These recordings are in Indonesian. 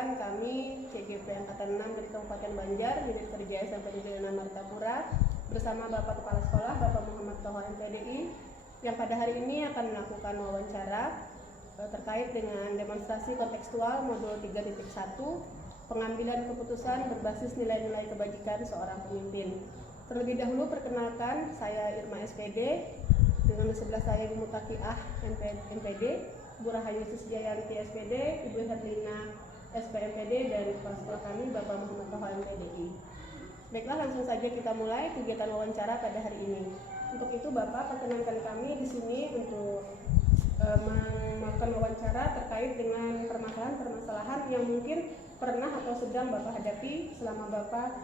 perkenalkan, kami CGP Angkatan 6 dari Kabupaten Banjar, Unit Kerja SMP Negeri 6 Martapura, bersama Bapak Kepala Sekolah, Bapak Muhammad Toha MPDI, yang pada hari ini akan melakukan wawancara terkait dengan demonstrasi kontekstual modul 3.1, pengambilan keputusan berbasis nilai-nilai kebajikan seorang pemimpin. Terlebih dahulu perkenalkan, saya Irma SPD, dengan sebelah saya Ibu Mutakiah MPD, Bu Rahayu Susjayanti SPD, Ibu Herlina SPMPD, dan kepala sekolah kami Bapak Muhammad Toha MPDI. Baiklah, langsung saja kita mulai kegiatan wawancara pada hari ini. Untuk itu Bapak perkenankan kami di sini untuk melakukan wawancara terkait dengan permasalahan yang mungkin pernah atau sedang Bapak hadapi selama Bapak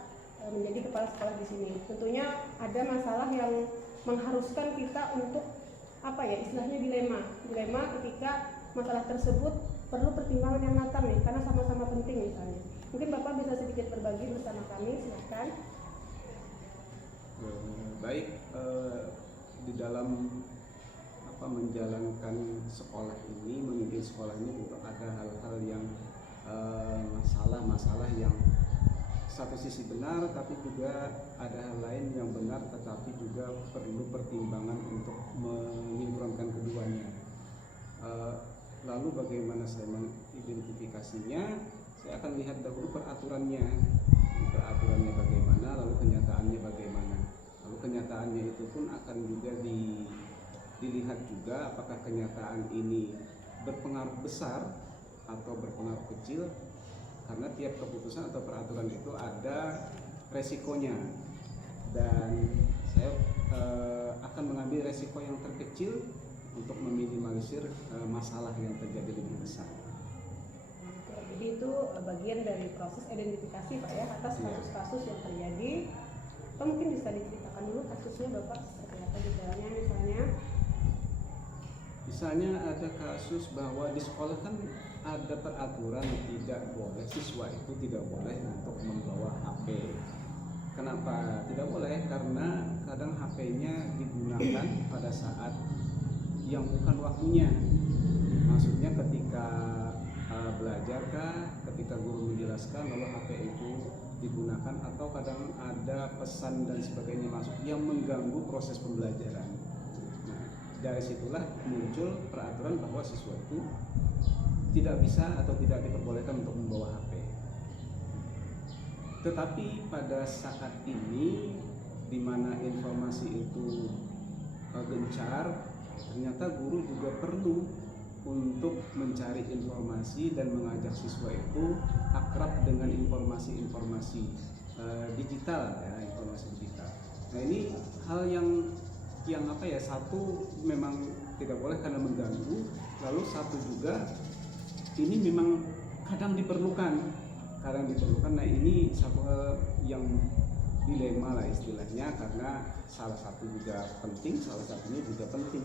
menjadi kepala sekolah di sini. Tentunya ada masalah yang mengharuskan kita untuk istilahnya dilema ketika masalah tersebut perlu pertimbangan yang matang nih, karena sama-sama penting misalnya. Mungkin Bapak bisa sedikit berbagi bersama kami, silakan. Baik, di dalam menjalankan sekolah ini, memimpin sekolah ini tentu ada hal-hal yang masalah yang satu sisi benar, tapi juga ada hal lain yang benar tetapi juga perlu pertimbangan untuk menyinkronkan keduanya. Lalu bagaimana saya mengidentifikasinya? Saya akan lihat dahulu peraturannya bagaimana, lalu kenyataannya bagaimana. Lalu kenyataannya itu pun akan juga dilihat juga apakah kenyataan ini berpengaruh besar atau berpengaruh kecil, karena tiap keputusan atau peraturan itu ada resikonya, dan saya akan mengambil resiko yang terkecil untuk meminimalisir masalah yang terjadi lebih besar. Jadi itu bagian dari proses identifikasi Pak ya, atas kasus-kasus yang terjadi. Atau mungkin bisa diceritakan dulu kasusnya Bapak seperti apa detailnya misalnya ada kasus bahwa di sekolah kan ada peraturan siswa itu tidak boleh untuk membawa HP. Kenapa tidak boleh? Karena kadang HP-nya digunakan pada saat yang bukan waktunya. Maksudnya ketika belajar ketika guru menjelaskan lalu HP itu digunakan, atau kadang ada pesan dan sebagainya masuk yang mengganggu proses pembelajaran. Dari situlah muncul peraturan bahwa siswa itu tidak bisa atau tidak diperbolehkan untuk membawa HP. Tetapi pada saat ini di mana informasi itu gencar, ternyata guru juga perlu untuk mencari informasi dan mengajak siswa itu akrab dengan informasi-informasi digital ya, informasi digital. Nah, ini hal yang satu memang tidak boleh karena mengganggu, lalu satu juga ini memang kadang diperlukan. Nah, ini satu hal yang dilema lah istilahnya, karena salah satu juga penting, salah satunya juga penting.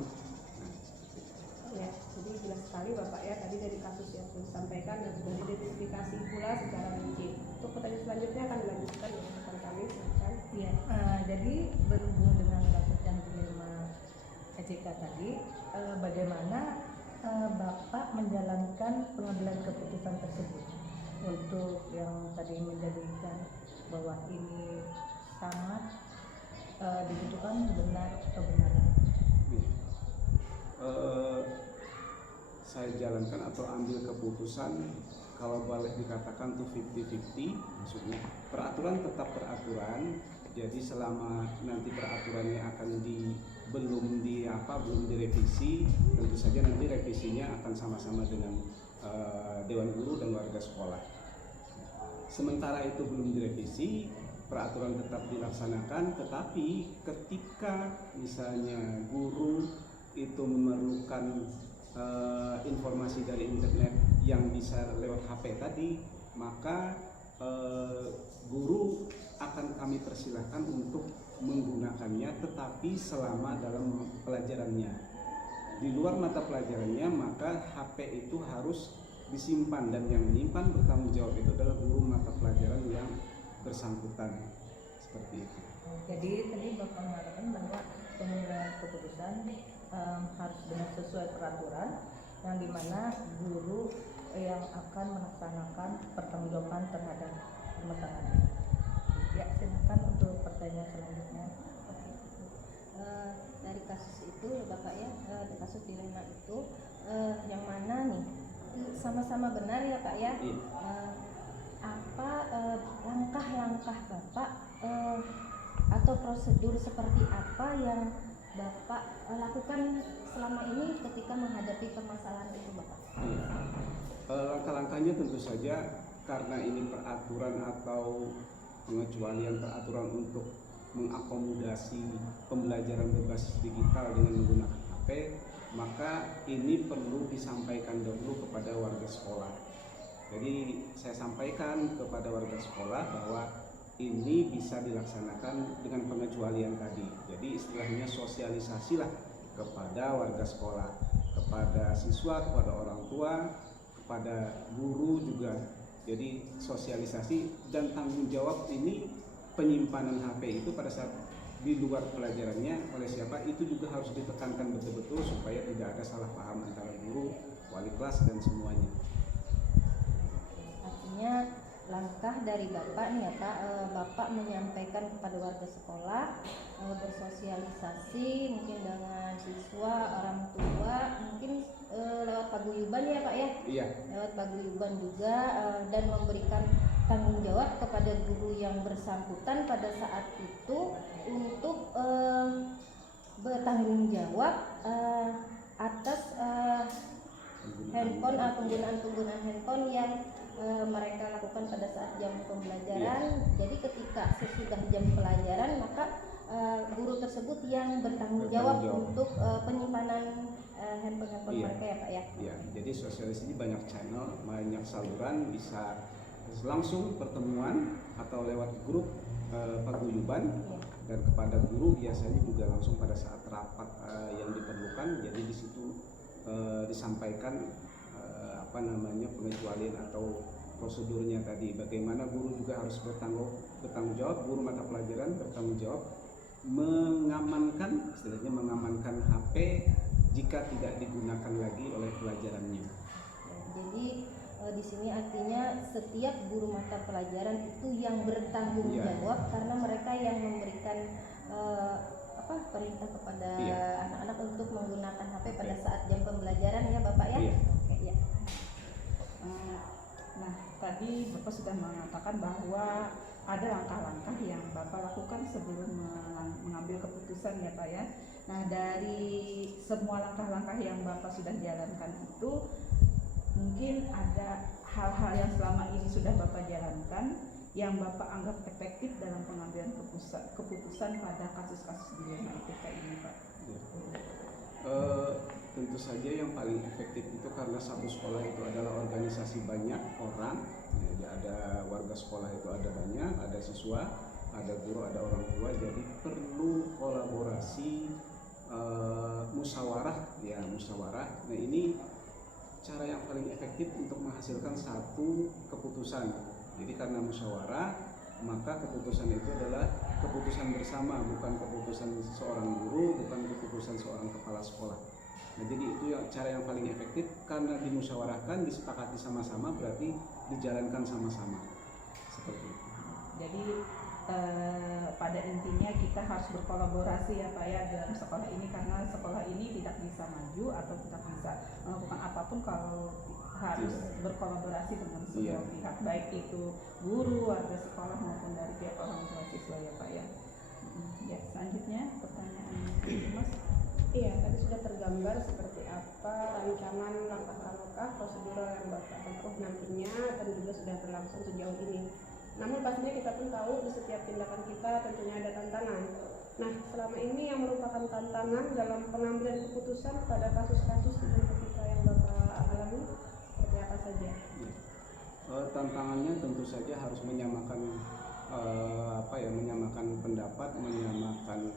Ya, jadi jelas sekali Bapak ya, tadi dari kasus yang sudah disampaikan dan sudah diidentifikasi pula secara rinci. Untuk pertanyaan selanjutnya akan dilanjutkan oleh rekan kami, silakan. Ya, jadi berhubung dengan kasus yang dilema EJK tadi, bagaimana Bapak menjalankan pengambilan keputusan tersebut untuk yang tadi menjadikan bahwa ini sangat dibutuhkan benar kebenaran? Saya jalankan atau ambil keputusan, kalau boleh dikatakan tuh 50-50, maksudnya peraturan tetap peraturan. Jadi selama nanti peraturannya akan belum direvisi, tentu saja nanti revisinya akan sama-sama dengan Dewan Guru dan warga sekolah. Sementara itu belum direvisi, peraturan tetap dilaksanakan, tetapi ketika misalnya guru itu memerlukan informasi dari internet yang bisa lewat HP tadi, maka guru akan kami persilahkan untuk menggunakannya, tetapi selama dalam pelajarannya. Di luar mata pelajarannya, maka HP itu harus disimpan, dan yang menyimpan bertanggung jawab itu adalah guru mata pelajaran yang bersangkutan. Seperti itu. Jadi tadi Bapak mengatakan bahwa pengambilan keputusan harus dengan sesuai peraturan, yang dimana guru yang akan melaksanakan pertanggungjawaban terhadap permasalahan ini. Ya, silakan untuk pertanyaan selanjutnya. Dari kasus itu ya Bapak ya, dari kasus dilema itu yang mana nih sama-sama benar ya Pak ya? Iya. Apa langkah-langkah Bapak atau prosedur seperti apa yang Bapak lakukan selama ini ketika menghadapi permasalahan itu Bapak? Iya. Langkah-langkahnya tentu saja karena ini peraturan atau pengecualian peraturan untuk mengakomodasi pembelajaran berbasis digital dengan menggunakan HP, maka ini perlu disampaikan dahulu kepada warga sekolah. Jadi saya sampaikan kepada warga sekolah bahwa ini bisa dilaksanakan dengan pengecualian tadi. Jadi istilahnya sosialisasilah kepada warga sekolah, kepada siswa, kepada orang tua, kepada guru juga. Jadi sosialisasi dan tanggung jawab ini, penyimpanan HP itu pada saat di luar pelajarannya oleh siapa itu juga harus ditekankan betul-betul supaya tidak ada salah paham antara guru, wali kelas dan semuanya. Artinya langkah dari Bapak nih ya Pak, Bapak menyampaikan kepada warga sekolah, bersosialisasi mungkin dengan siswa, orang tua, mungkin lewat paguyuban ya Pak ya? Iya. Lewat paguyuban juga, dan memberikan tanggung jawab kepada guru yang bersangkutan pada saat itu untuk bertanggung jawab atas penggunaan handphone yang mereka lakukan pada saat jam pembelajaran. Jadi ketika sesudah jam pelajaran maka guru tersebut yang bertanggung jawab untuk penyimpanan handphone mereka ya Pak ya. Iya, jadi sosialisasi banyak channel, banyak saluran, bisa langsung pertemuan atau lewat grup paguyuban, dan kepada guru biasanya juga langsung pada saat rapat yang diperlukan. Jadi di situ disampaikan pengecualian atau prosedurnya tadi, bagaimana guru juga harus bertanggung jawab, guru mata pelajaran bertanggung jawab mengamankan HP jika tidak digunakan lagi oleh pelajarannya. Jadi di sini artinya setiap guru mata pelajaran itu yang bertanggung jawab karena mereka yang memberikan perintah kepada anak-anak untuk menggunakan HP pada saat jam pembelajaran ya Bapak ya. Oke, ya. Nah, tadi Bapak sudah mengatakan bahwa ada langkah-langkah yang Bapak lakukan sebelum mengambil keputusan ya Pak ya. Nah, dari semua langkah-langkah yang Bapak sudah jalankan itu, mungkin ada hal-hal yang selama ini sudah Bapak jalankan yang Bapak anggap efektif dalam pengambilan keputusan pada kasus-kasus dilema ITK ini Pak. Tentu saja yang paling efektif itu karena satu sekolah itu adalah organisasi banyak orang. Jadi ada warga sekolah itu ada banyak, ada siswa, ada guru, ada orang tua. Jadi perlu kolaborasi, musyawarah. Nah ini cara yang paling efektif untuk menghasilkan satu keputusan. Jadi karena musyawarah, maka keputusan itu adalah keputusan bersama, bukan keputusan seorang guru, bukan keputusan seorang kepala sekolah. Nah, jadi itu cara yang paling efektif karena dimusyawarahkan, disepakati sama-sama, berarti dijalankan sama-sama. Seperti itu. Jadi pada intinya kita harus berkolaborasi ya Pak ya dalam sekolah ini, karena sekolah ini tidak bisa maju atau tidak bisa melakukan apapun kalau harus berkolaborasi dengan semua pihak, baik itu guru, warga sekolah maupun dari pihak orang tua siswa ya Pak ya. Ya, selanjutnya pertanyaan Mas. Iya, tadi sudah tergambar seperti apa rancangan langkah-langkah prosedural yang Bapak tempuh nantinya dan juga sudah berlangsung sejauh ini. Namun pastinya kita pun tahu di setiap tindakan kita tentunya ada tantangan. Nah, selama ini yang merupakan tantangan dalam pengambilan keputusan pada kasus-kasus dinamika yang Bapak alami seperti apa saja? Tantangannya tentu saja harus menyamakan menyamakan pendapat, menyamakan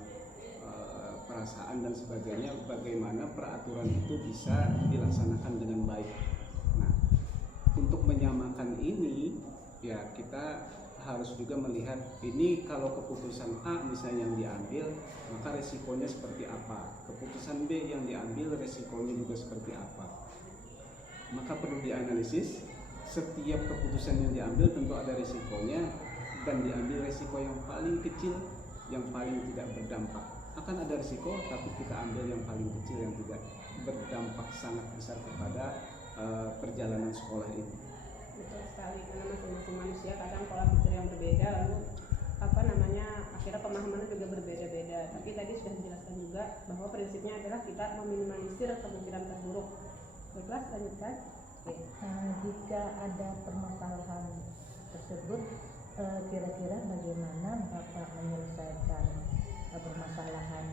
perasaan dan sebagainya, bagaimana peraturan itu bisa dilaksanakan dengan baik. Nah, untuk menyamakan ini ya kita harus juga melihat ini kalau keputusan A misalnya yang diambil, maka resikonya seperti apa, keputusan B yang diambil resikonya juga seperti apa. maka perlu dianalisis. Setiap keputusan yang diambil tentu ada risikonya, dan diambil risiko yang paling kecil, yang paling tidak berdampak. Akan ada risiko, tapi kita ambil yang paling kecil yang tidak berdampak sangat besar kepada perjalanan sekolah ini. Betul sekali, karena masing-masing manusia kadang pola pikir yang berbeda, lalu akhirnya pemahamannya juga berbeda-beda. Tapi tadi sudah dijelaskan juga bahwa prinsipnya adalah kita meminimalisir kemungkinan terburuk. Baiklah, lanjutkan. Jika ada permasalahan tersebut, kira-kira bagaimana Bapak menyelesaikan permasalahan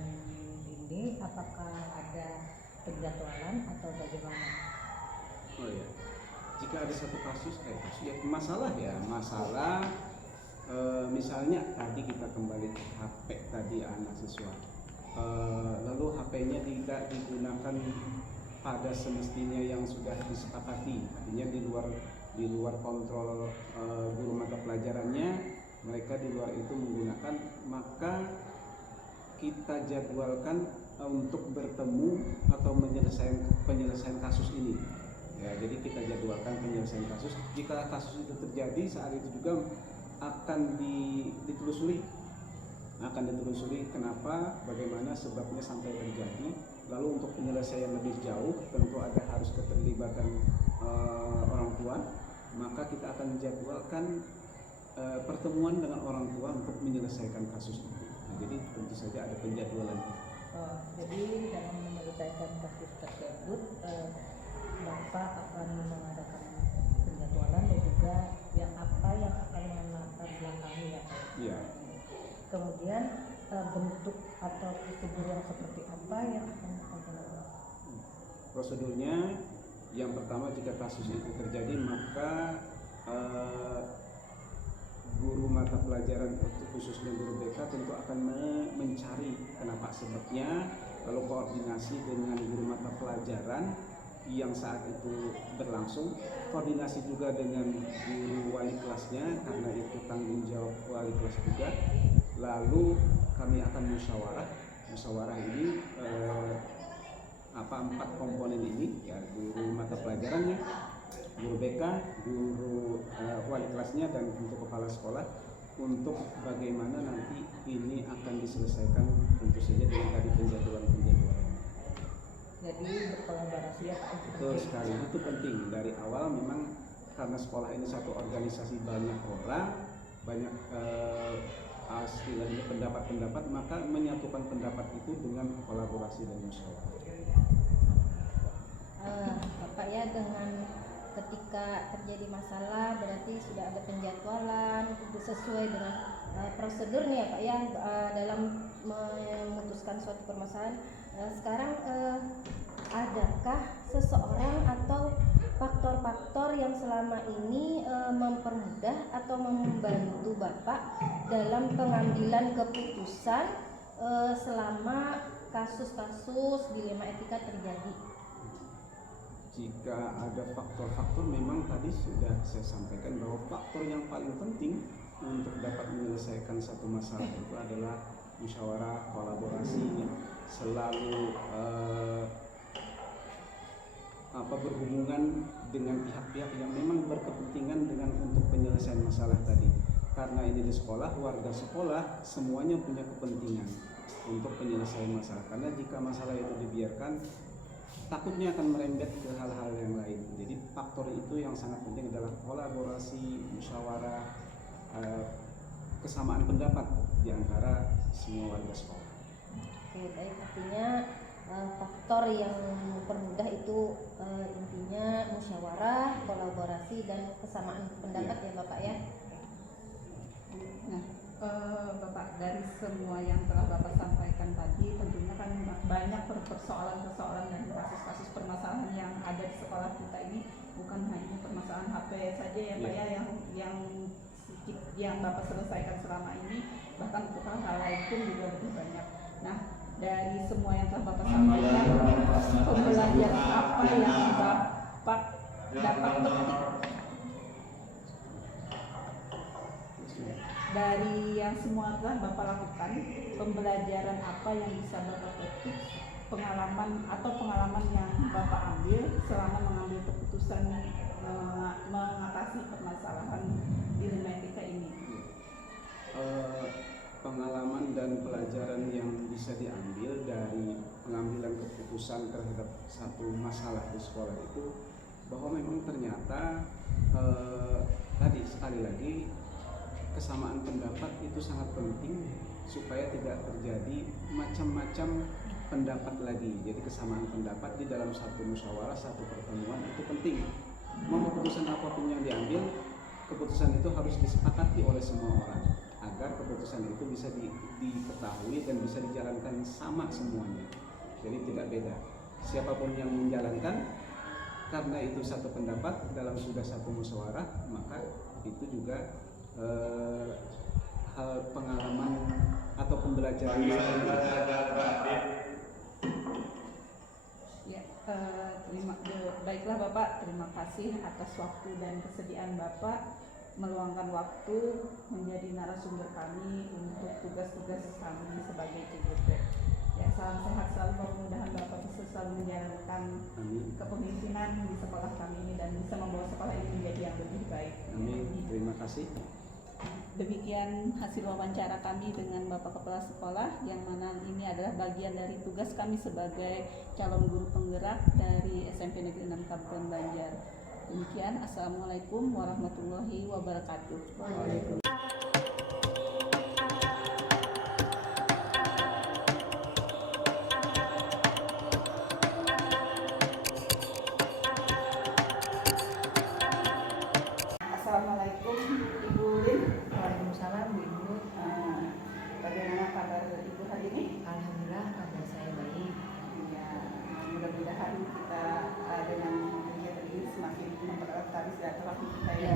ini? Apakah ada penjadwalan atau bagaimana? Oh ya, jika ada satu kasus ya masalah misalnya tadi kita kembali ke HP tadi anak siswa, lalu HP-nya tidak digunakan pada semestinya yang sudah disepakati, artinya di luar kontrol guru mata pelajarannya, mereka di luar itu menggunakan, maka kita jadwalkan untuk bertemu atau penyelesaian kasus ini. Ya, jadi kita jadwalkan penyelesaian kasus. Jika kasus itu terjadi, saat itu juga akan ditelusuri kenapa, bagaimana sebabnya sampai terjadi. Lalu untuk penyelesaian lebih jauh tentu harus keterlibatan orang tua, maka kita akan jadwalkan pertemuan dengan orang tua untuk menyelesaikan kasus itu. Nah, jadi tentu saja ada penjadwalan. Jadi dalam menyelesaikan kasus tersebut, Bapak akan mengadakan penjadwalan dan juga yang akan melatar belakangi ya Pak. Iya. Kemudian bentuk atau prosedur yang seperti apa yang akan dilakukan? Prosedurnya yang pertama, jika kasus itu terjadi, maka guru mata pelajaran khususnya guru BK tentu akan mencari kenapa sebabnya, lalu koordinasi dengan guru mata pelajaran yang saat itu berlangsung, koordinasi juga dengan guru wali kelasnya karena itu tanggung jawab wali kelas juga. Lalu kami akan musyawarah ini 4 komponen ini, ya, guru mata pelajarannya, guru BK, guru wali kelasnya, dan untuk kepala sekolah, untuk bagaimana nanti ini akan diselesaikan, tentu saja dengan tadi penjadwalan. Jadi berkolaborasi ya Pak. Betul sekali, itu penting. Dari awal memang karena sekolah ini satu organisasi banyak orang, banyak istilahnya pendapat-pendapat, maka menyatukan pendapat itu dengan kolaborasi dan musyawarah. Bapak ya, dengan ketika terjadi masalah berarti sudah ada penjadwalan sesuai dengan prosedur nih ya Pak ya, dalam memutuskan suatu permasalahan. Sekarang adakah seseorang atau faktor-faktor yang selama ini mempermudah atau membantu Bapak dalam pengambilan keputusan selama kasus-kasus dilema etika terjadi? Jika ada faktor-faktor, memang tadi sudah saya sampaikan bahwa faktor yang paling penting untuk dapat menyelesaikan satu masalah itu adalah musyawarah, kolaborasi, selalu berhubungan dengan pihak-pihak yang memang berkepentingan dengan untuk penyelesaian masalah tadi. Karena ini di sekolah, warga sekolah semuanya punya kepentingan untuk penyelesaian masalah. Karena jika masalah itu dibiarkan, takutnya akan merembet ke hal-hal yang lain. Jadi faktor itu yang sangat penting adalah kolaborasi, musyawarah, kesamaan pendapat di antara semua warga sekolah. Oke, baik, artinya faktor yang mempermudah itu intinya musyawarah, kolaborasi, dan kesamaan pendapat ya Bapak ya. Nah, Bapak, dari semua yang telah Bapak sampaikan tadi, tentunya kan banyak persoalan-persoalan dan kasus-kasus permasalahan yang ada di sekolah kita ini, bukan hanya permasalahan HP saja ya Pak ya, yang Bapak selesaikan selama ini, bahkan untuk hal-hal lain pun juga lebih banyak. Nah, dari semua yang telah Bapak sampaikan, pembelajaran apa yang Bapak dapat petik dari yang semua telah Bapak lakukan? Pembelajaran apa yang bisa Bapak petik pengalaman yang Bapak ambil selama mengambil keputusan mengatasi permasalahan dilema etika ini. Pengalaman dan pelajaran yang bisa diambil dari pengambilan keputusan terhadap satu masalah di sekolah itu bahwa memang ternyata tadi sekali lagi kesamaan pendapat itu sangat penting supaya tidak terjadi macam-macam pendapat lagi. Jadi kesamaan pendapat di dalam satu musyawarah, satu pertemuan itu penting. Mau keputusan apapun yang diambil, keputusan itu harus disepakati oleh semua orang agar keputusan itu bisa diketahui dan bisa dijalankan sama semuanya. Jadi tidak beda. Siapapun yang menjalankan, karena itu satu pendapat dalam sudah satu musyawarah, maka itu juga hal pengalaman atau pembelajaran. Ya, baiklah Bapak, terima kasih atas waktu dan kesediaan Bapak meluangkan waktu menjadi narasumber kami untuk tugas-tugas kami sebagai CGP. Ya, salam sehat selalu, mudah-mudahan Bapak bisa selalu menjalankan kepemimpinan di sekolah kami ini dan bisa membawa sekolah ini menjadi yang lebih baik. Amin. Terima kasih. Demikian hasil wawancara kami dengan Bapak Kepala Sekolah, yang mana ini adalah bagian dari tugas kami sebagai calon guru penggerak dari SMP Negeri 6 Kabupaten Banjar. Demikian, Assalamualaikum warahmatullahi wabarakatuh. Waalaikumsalam. Assalamualaikum Ibu Lin. Waalaikumsalam Bu Ibu. Bagaimana kabar Ibu hari ini? Alhamdulillah kabar saya baik. Ya, mudah-mudahan kita dengan kegiatan ini semakin mempererat tali silaturahmi kita ya.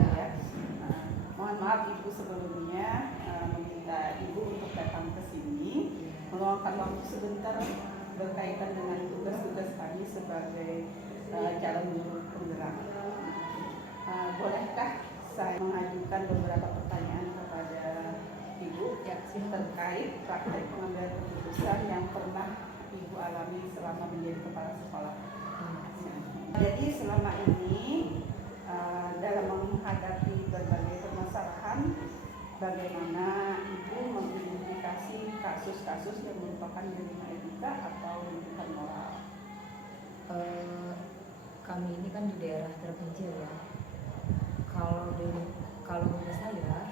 Mohon maaf Ibu sebelumnya meminta Ibu untuk datang ke sini meluangkan waktu sebentar berkaitan dengan tugas-tugas kami sebagai calon guru penggerak. Bolehkah saya mengajukan beberapa pertanyaan kepada Ibu terkait praktek pengambilan keputusan yang pernah Ibu alami selama menjadi kepala sekolah? Jadi selama ini dalam menghadapi berbagai permasalahan, bagaimana Ibu mengidentifikasi kasus-kasus yang merupakan dilema etika atau rujukan moral? Kami ini kan di daerah terpencil ya. Kalau menurut saya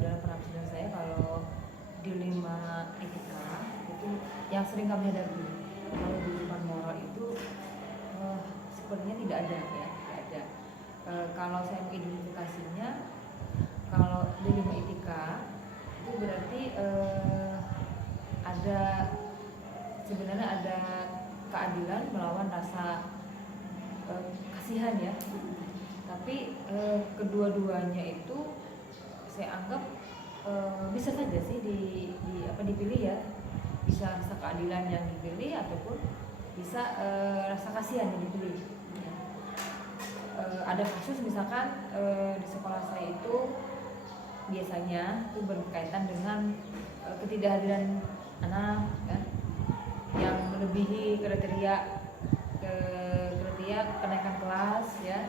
dalam penafsiran saya, kalau dilema etika itu yang sering kami hadapi. Kalau rujukan moral itu sebenarnya tidak ada ya, tidak ada. Kalau saya mengidentifikasinya, kalau dilema etika itu berarti sebenarnya ada keadilan melawan rasa kasihan ya. Tapi kedua-duanya itu saya anggap bisa saja sih dipilih ya. Bisa rasa keadilan yang dipilih ataupun bisa rasa kasihan yang dipilih. Ya. Ada kasus misalkan di sekolah saya itu biasanya itu berkaitan dengan ketidakhadiran anak kan, yang melebihi kriteria kenaikan kelas ya.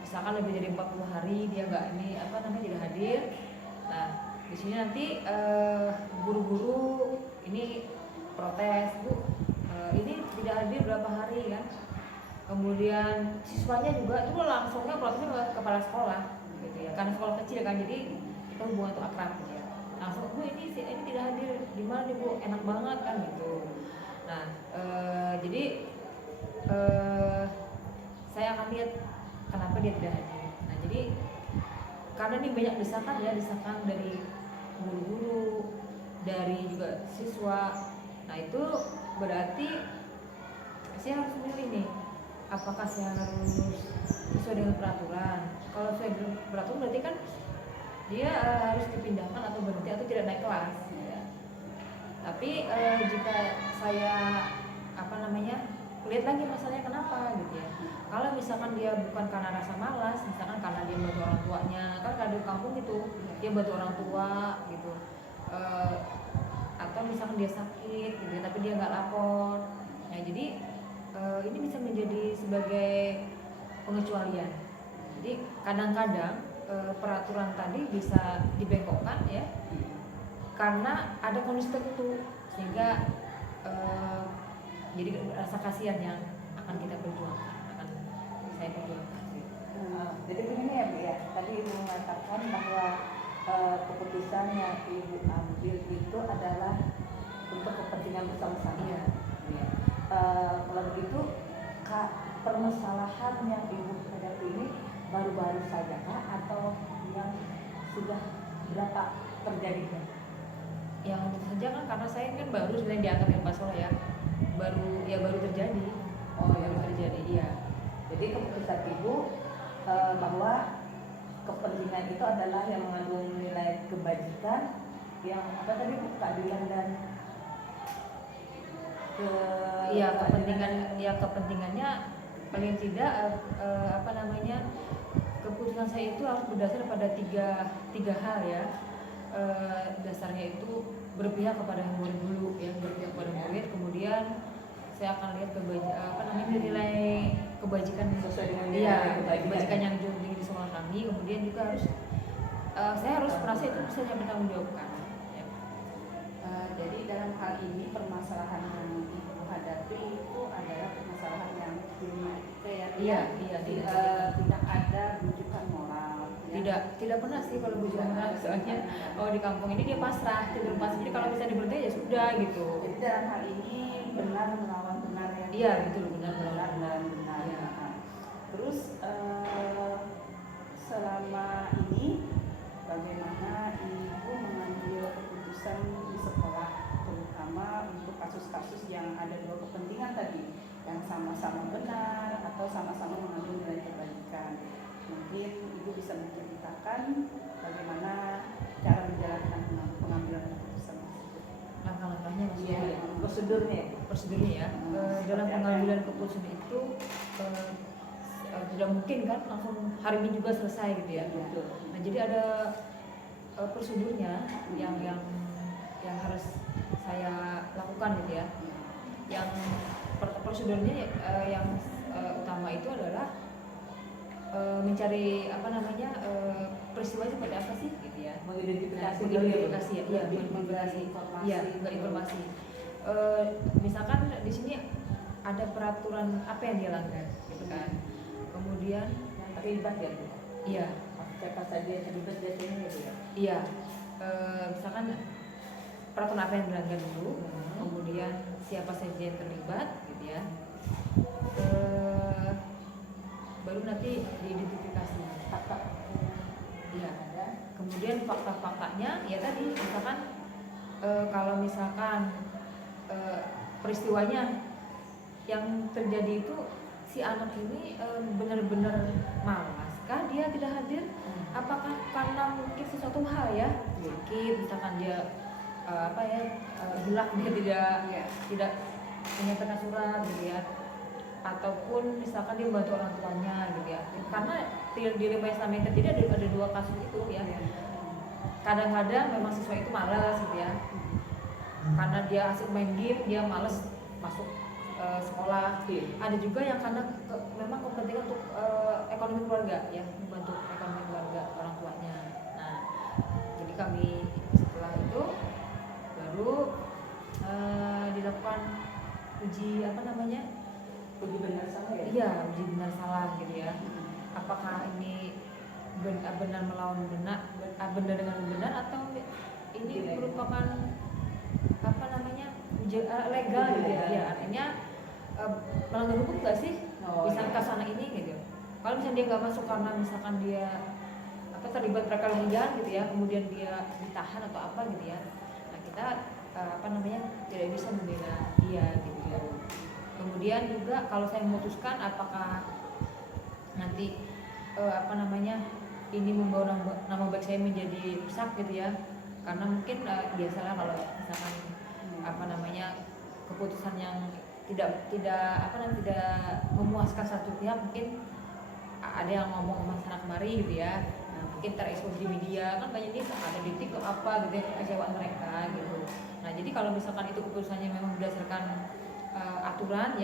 Misalkan lebih dari 40 hari dia tidak hadir. Nah, di sini nanti guru-guru ini protes, Bu, ini tidak hadir berapa hari kan. Kemudian siswanya juga itu langsungnya protesnya ke kepala sekolah gitu ya. Karena sekolah kecil kan, jadi kita hubungan itu akrab gitu ya. Langsung, Bu, ini tidak hadir di mana nih, Bu? Enak banget kan gitu. Nah, jadi saya akan lihat kenapa dia tidak hadir. Nah, jadi karena ini banyak desakan dari guru-guru, dari juga siswa. Nah, itu berarti saya harus memilih nih, apakah saya harus sesuai dengan peraturan. Kalau sesuai dengan peraturan berarti kan dia harus dipindahkan atau berhenti atau tidak naik kelas ya. Tapi jika saya lihat lagi masalahnya kenapa gitu ya. Kalau misalkan dia bukan karena rasa malas, misalkan karena dia bantu orang tuanya, kan kalau di kampung itu dia bantu orang tua gitu. atau misalkan dia sakit gitu tapi dia nggak lapor. Nah jadi ini bisa menjadi sebagai pengecualian. Jadi kadang-kadang peraturan tadi bisa dibengkokkan ya karena ada kondisi tertentu sehingga jadi rasa kasihan yang akan kita perjuangkan, akan saya perjuangkan. Jadi begini ya Bu ya, tadi Ibu mengatakan bahwa keputusan yang Ibu ambil itu adalah untuk kepentingan bersama-sama. Iya. Ya. Kalau begitu permasalahan yang Ibu hadapi ini baru-baru saja kah atau yang sudah berapa terjadinya? Yang tentu saja kan karena saya kan baru sebenarnya diangkat dari Pak Solo ya, baru terjadi. Oh ya, Baru terjadi, iya. Jadi keputusan Ibu bahwa kepentingan itu adalah yang mengandung nilai kebajikan, yang apa tadi Bu, keadilan dan kepentingannya paling tidak keputusan saya itu harus berdasar pada tiga hal ya. Dasarnya itu berpihak kepada yang murid dulu ya, berpihak kepada murid, kemudian saya akan lihat nilai kebajikan sesuai dengan kebajikan yang tinggi di sekolah kami, kemudian juga harus saya harus merasa itu bisa bertanggung jawabkan ya. Jadi dalam hal ini permasalahan yang Ibu hadapi itu adalah permasalahan yang tidak ada rujukan moral. Tidak pernah sih kalau bujukan moral, soalnya di kampung ini dia pasrah, cenderung pasrah, jadi kalau bisa diberdayakan ya sudah gitu. Jadi dalam hal ini benar melawan benar ya. Iya betul, benar melawan benar. Ya. Terus selama ini bagaimana Ibu mengambil keputusan di sekolah, terutama untuk kasus-kasus yang ada dua kepentingan tadi, yang sama-sama benar atau sama-sama mengandung nilai kebaikan. Mungkin Ibu bisa menceritakan bagaimana cara menjalankan pengambilan keputusan tersebut. Langkah-langkahnya maksudnya Prosedurnya ya. Dalam pengambilan keputusan itu tidak mungkin kan langsung hari ini juga selesai gitu ya. Betul. Nah jadi ada prosedurnya yang harus saya lakukan gitu ya. Yang prosedurnya yang utama itu adalah mencari peristiwa seperti apa sih gitu ya. Mengidentifikasi informasi. Misalkan di sini ada peraturan apa yang dia langgar gitu kan. Kemudian yang terlibat ya Bu. Iya. Siapa saja yang terlibat biasanya gitu ya. Iya. Misalkan peraturan apa yang dilanggar dulu, kemudian siapa saja yang terlibat gitu ya. Baru nanti diidentifikasi fakta. Iya. Kemudian fakta-faktanya ya tadi misalkan kalau misalkan peristiwanya yang terjadi itu si anak ini benar-benar malas kah dia tidak hadir? Apakah karena mungkin sesuatu hal ya sakit, misalkan dia hilaf, dia tidak menyampaikan surat gitu ya, ataupun misalkan dia membantu orang tuanya gitu ya. Karena di lingkungan Islam yang terjadi ada dua kasus itu ya. Kadang-kadang memang siswa itu malas gitu ya, karena dia asik main game, dia malas masuk sekolah. Ada juga yang karena memang kepentingan untuk ekonomi keluarga ya, membantu ekonomi keluarga orang tuanya. Nah jadi kami setelah itu baru dilakukan uji uji benar salah ya? Iya, uji benar salah gitu ya. Apakah ini benar melawan benar dengan benar atau ini merupakan uji legal gitu ya? Ya artinya melanggar hukum nggak sih? Misalkan kasus anak ini gitu. Kalau misalnya dia nggak masuk karena misalkan dia terlibat perkelahian gitu ya, kemudian dia ditahan atau apa gitu ya. Nah kita tidak bisa membela dia gitu ya. Kemudian juga kalau saya memutuskan apakah nanti ini membawa nama baik saya menjadi rusak gitu ya, karena mungkin biasalah kalau misalkan keputusan yang tidak memuaskan satu pihak, mungkin ada yang ngomong sana kemari gitu ya. Nah, mungkin terekspos di media kan banyak nih ada di TikTok apa gitu ya, kekecewaan mereka gitu. Nah jadi kalau misalkan itu keputusannya memang berdasarkan aturan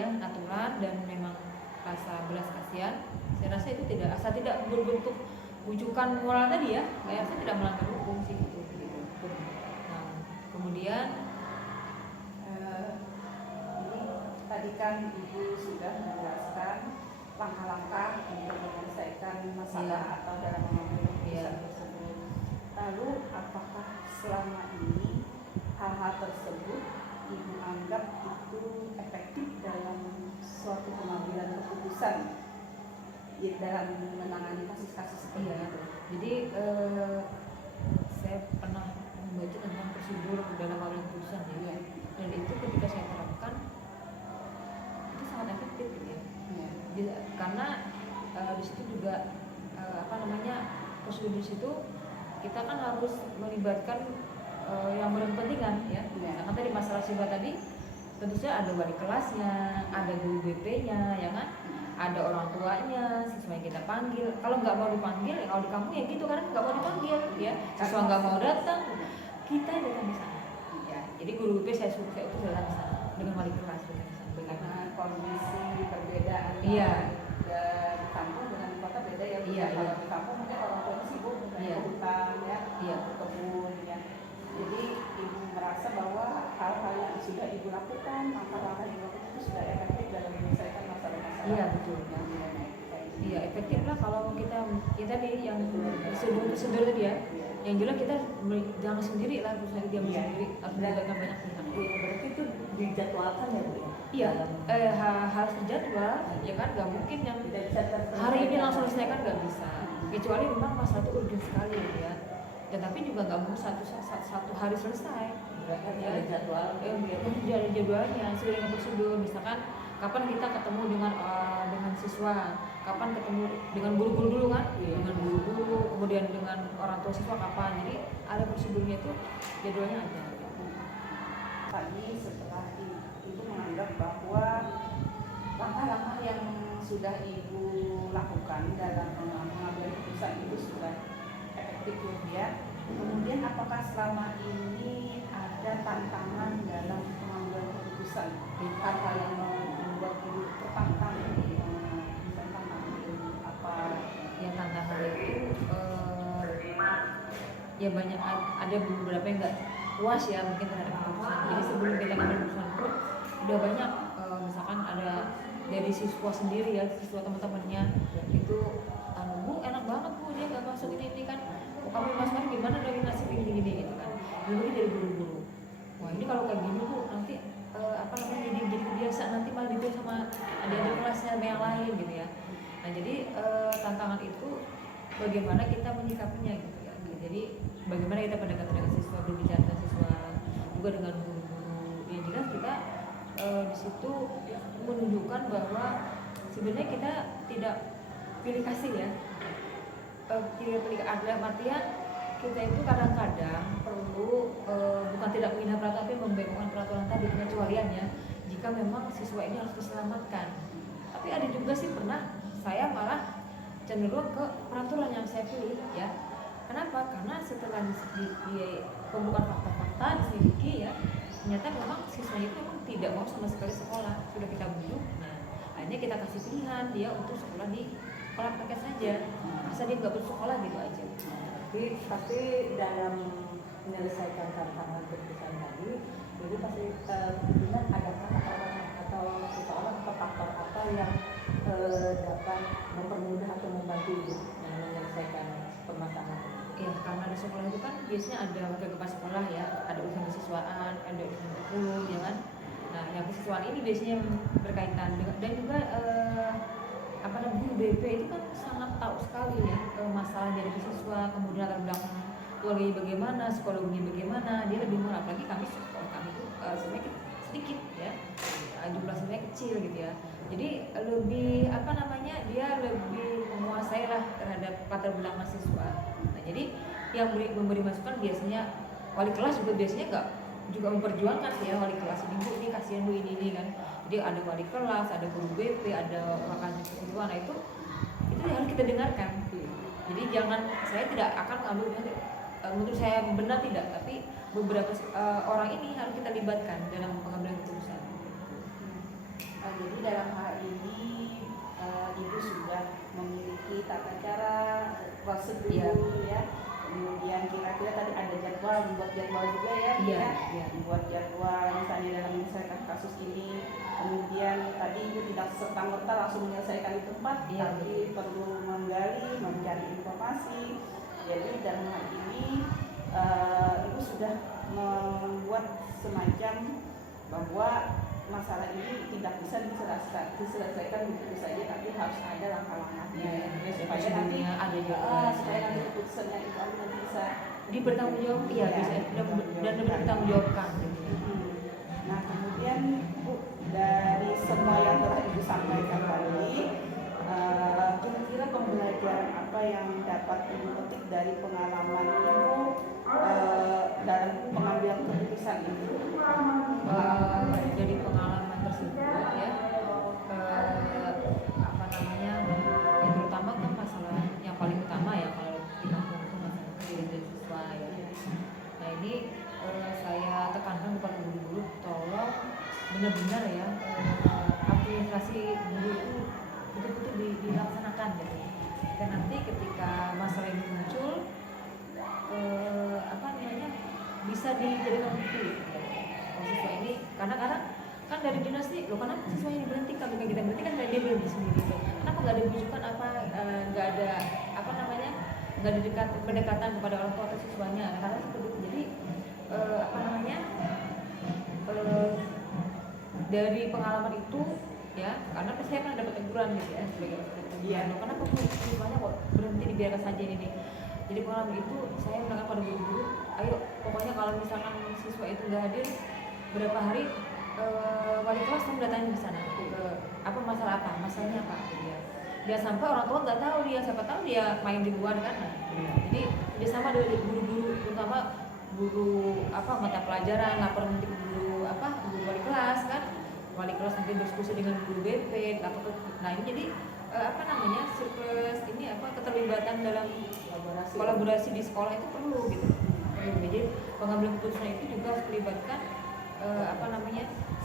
dan memang rasa belas kasihan, saya rasa itu tidak asal tidak berbentuk bujukan moral tadi ya, saya rasa tidak melanggar hukum sih gitu. Nah kemudian Ini tadi kan Ibu sudah menjelaskan langkah-langkah untuk menyelesaikan masalah atau dalam mengambil keputusan tersebut. Lalu apakah selama ini hal-hal tersebut Ibu anggap itu efektif dalam suatu pengambilan keputusan dalam menangani kasus-kasus seperti itu? Jadi saya pernah membaca tentang prosedur dalam mengambil keputusan ya. Dan itu ketika saya terapkan itu sangat efektif gitu ya. Karena di situ juga prosedur di situ kita kan harus melibatkan yang berkepentingan ya. Karena tadi masalah siswa tadi tentu saja ada wali kelasnya, ada guru BP-nya ya kan, ada orang tuanya, siswa yang kita panggil. Kalau nggak mau dipanggil, kalau di kampung ya gitu kan, nggak mau dipanggil ya, siswa nggak mau datang, kita datang di sana. Jadi guru BP saya utus datang di sana dengan wali kelas datang di sana. Karena kondisi perbedaan di kampung dengan di kota beda ya. Kalau di kampung mungkin orang tua sibuk ke hutan ya, ke kebun ya. Jadi Ibu merasa bahwa hal-hal yang sudah Ibu lakukan, langkah-langkah yang Ibu lakukan itu sudah efektif dalam menyelesaikan masalah-masalah. Iya betul. Iya efektif lah kalau kita nih yang prosedur tadi ya. Yang jelas kita jangan sendiri lah, harus diam sendiri, harus melibatkan banyak pihak. Berarti itu dijadwalkan ya Bu ya? Iya, harus dijadwal, ya kan nggak mungkin yang hari ini langsung selesaikan nggak bisa. Kecuali memang masalah itu urgent sekali gitu ya. Dan tapi juga nggak mungkin satu hari selesai. Ya, ada jadwal. Ada jadwalnya, sesuai dengan prosedur. Misalkan kapan kita ketemu dengan siswa, kapan ketemu dengan guru-guru dulu kan, dengan guru-guru, kemudian dengan orang tua siswa kapan. Jadi ada prosedurnya itu, jadwalnya ada. Tadi setelah Ibu menganggap bahwa langkah-langkah yang sudah Ibu lakukan dalam mengambil keputusan itu sudah efektif ya. Kemudian apakah selama ini ada tantangan dalam pengambilan keputusan, hal-hal yang membuat Ibu tertantang, misalnya tantangan itu apa? Yang tantangan itu ya banyak, ada beberapa yang nggak puas ya mungkin terhadap keputusan. Jadi sebelum kita ngambil keputusan pun udah banyak misalkan ada dari siswa sendiri ya, siswa teman-temannya itu Bu enak banget Bu dia nggak masuk ini kan, kami masukkan gimana dari nasib ini gitu kan. Belum dari guru-guru, wah ini kalau kayak gini Bu nanti jadi kebiasaan, nanti malah dipilih sama adik-adik kelasnya sama yang lain gitu ya. Nah jadi tantangan itu bagaimana kita menyikapinya gitu ya. Jadi bagaimana kita pendekatan dengan siswa, berbicara dengan siswa, juga dengan guru-guru. Yang jelas kita di situ menunjukkan bahwa sebenarnya kita tidak pilih kasih ya. Tidak pilih dalam artian kita itu kadang-kadang perlu bukan tidak menghina peraturan tapi membengkokkan peraturan tadi, pengecualiannya jika memang siswa ini harus diselamatkan. Tapi ada juga sih pernah saya malah cenderung ke peraturan yang saya pilih ya. Kenapa? Karena setelah di pembukaan fakta-fakta diselidiki ya, ternyata memang siswanya itu memang tidak mau sama sekali sekolah. Sudah kita bujuk, nah akhirnya kita kasih pilihan dia untuk sekolah di sekolah paket saja, masa dia nggak bersekolah gitu aja. Tapi dalam menyelesaikan tantangan keputusan tadi, jadi pasti kemungkinan ada kata-kata atau seseorang atau faktor apa yang dapat mempermudah atau membantu dalam menyelesaikan permasalahan. Ya karena di sekolah itu kan biasanya ada wakil kepala sekolah ya, ada urusan kesiswaan, ada urusan kurikulum ya kan. Nah yang kesiswaan ini biasanya berkaitan dengan, dan juga guru BP itu kan sangat tahu sekali ya masalah dari siswa, kemudian latar belakang keluarganya bagaimana, psikologinya bagaimana, dia lebih murah. Apalagi kami sekolah kami itu sebenarnya sedikit ya, jumlah sebenarnya kecil gitu ya. Jadi lebih dia lebih menguasai lah terhadap latar belakang siswa. Nah jadi yang memberi masukan biasanya wali kelas juga biasanya nggak juga memperjuangkan sih ya, wali kelas ini kasihan Bu ini kan. Jadi ada wali kelas, ada guru BP, ada wakil siswa. Nah itu harus kita dengarkan. Jadi jangan, saya tidak akan mengambil menurut saya benar tidak, tapi beberapa orang ini harus kita libatkan dalam pengambilan keputusan. Jadi dalam hal ini Ibu sudah memiliki tata cara, prosedur ya. Kemudian kira-kira tadi ada jadwal, membuat jadwal juga ya, membuat jadwal misalnya dalam menyelesaikan kasus ini. Kemudian tadi Ibu tidak serta-merta langsung menyelesaikan di tempat, tapi perlu menggali, mencari informasi. Jadi dalam hal ini Ibu sudah membuat semacam bahwa masalah ini tidak bisa diselesaikan begitu saja, tapi harus ada langkah-langkahnya supaya nanti supaya nanti keputusannya itu nanti bisa dipertanggungjawab, bisa dan dipertanggungjawabkan. Nah kemudian Bu, dari semua yang telah Ibu sampaikan tadi, kira-kira pembelajaran apa yang dapat Ibu petik dari pengalaman Ibu dalam pengambilan keputusan itu? Dari pengalaman tersebut ya, apa namanya, yang terutama kan masalah yang paling utama ya kalau di kampung itu masalah pendidikan siswa ya. Nah ini saya tekankan kepada guru-guru, tolong benar-benar ya administrasi guru itu betul-betul dilaksanakan gitu. Dan nanti ketika masalah ini muncul, apa namanya, bisa dijadikan bukti siswa ini, karena kan dari dinas nih, loh kenapa siswa ini berhentikan, bukan kita berhentikan karena dia berhenti sendiri gitu. Kenapa nggak ada bujukan apa, nggak ada apa namanya, nggak ada pendekatan kepada orang tua atau siswanya, karena seperti itu. Jadi apa namanya, dari pengalaman itu ya, karena saya kan dapat teguran gitu ya sebagai teguran, kenapa siswanya kok berhenti, dibiarkan saja ini. Jadi pengalaman itu saya mendengar pada guru-guru, ayo pokoknya kalau misalkan siswa itu nggak hadir berapa hari, wali kelas kamu datangin ke sana, apa masalahnya apa gitu ya. Dia sampai orang tua nggak tahu, dia siapa tahu dia main di luar kan. Jadi kerjasama dari guru-guru, terutama guru mata pelajaran, lapor nanti ke guru wali kelas kan, wali kelas nanti diskusi dengan guru BP, nah ini jadi surplus ini keterlibatan dalam kolaborasi di sekolah itu perlu gitu. Jadi pengambilan keputusan itu juga harus melibatkan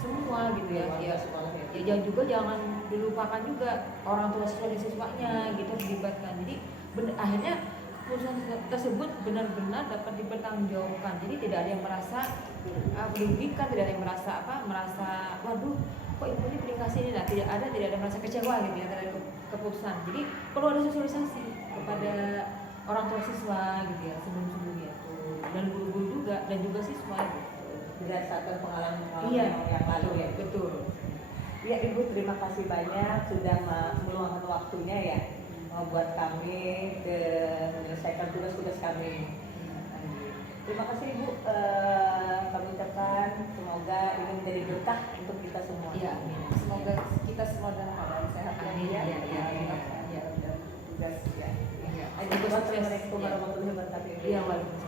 semua gitu ya. Ya jangan dilupakan juga orang tua siswa dan siswanya gitu, dilibatkan. Jadi akhirnya keputusan tersebut benar-benar dapat dipertanggungjawabkan. Jadi tidak ada yang merasa dirugikan, tidak ada yang merasa waduh kok ibu ini dikasih ini, tidak ada merasa kecewa gitu ya terhadap keputusan. Jadi perlu ada sosialisasi kepada orang tua siswa gitu ya sebelumnya tuh, dan guru-guru juga dan juga siswa gitu. Berdasarkan pengalaman yang lalu ya. Betul. Ya Ibu, terima kasih banyak sudah meluangkan waktunya ya membuat kami menyelesaikan tugas-tugas kami. Terima kasih Ibu, kami ucapkan semoga ini menjadi berkah untuk kita semua. Ya, semoga kita semua dalam keadaan sehat ya. Tugas ya. Assalamualaikum warahmatullahi wabarakatuh. Iya, waalaikumsalam.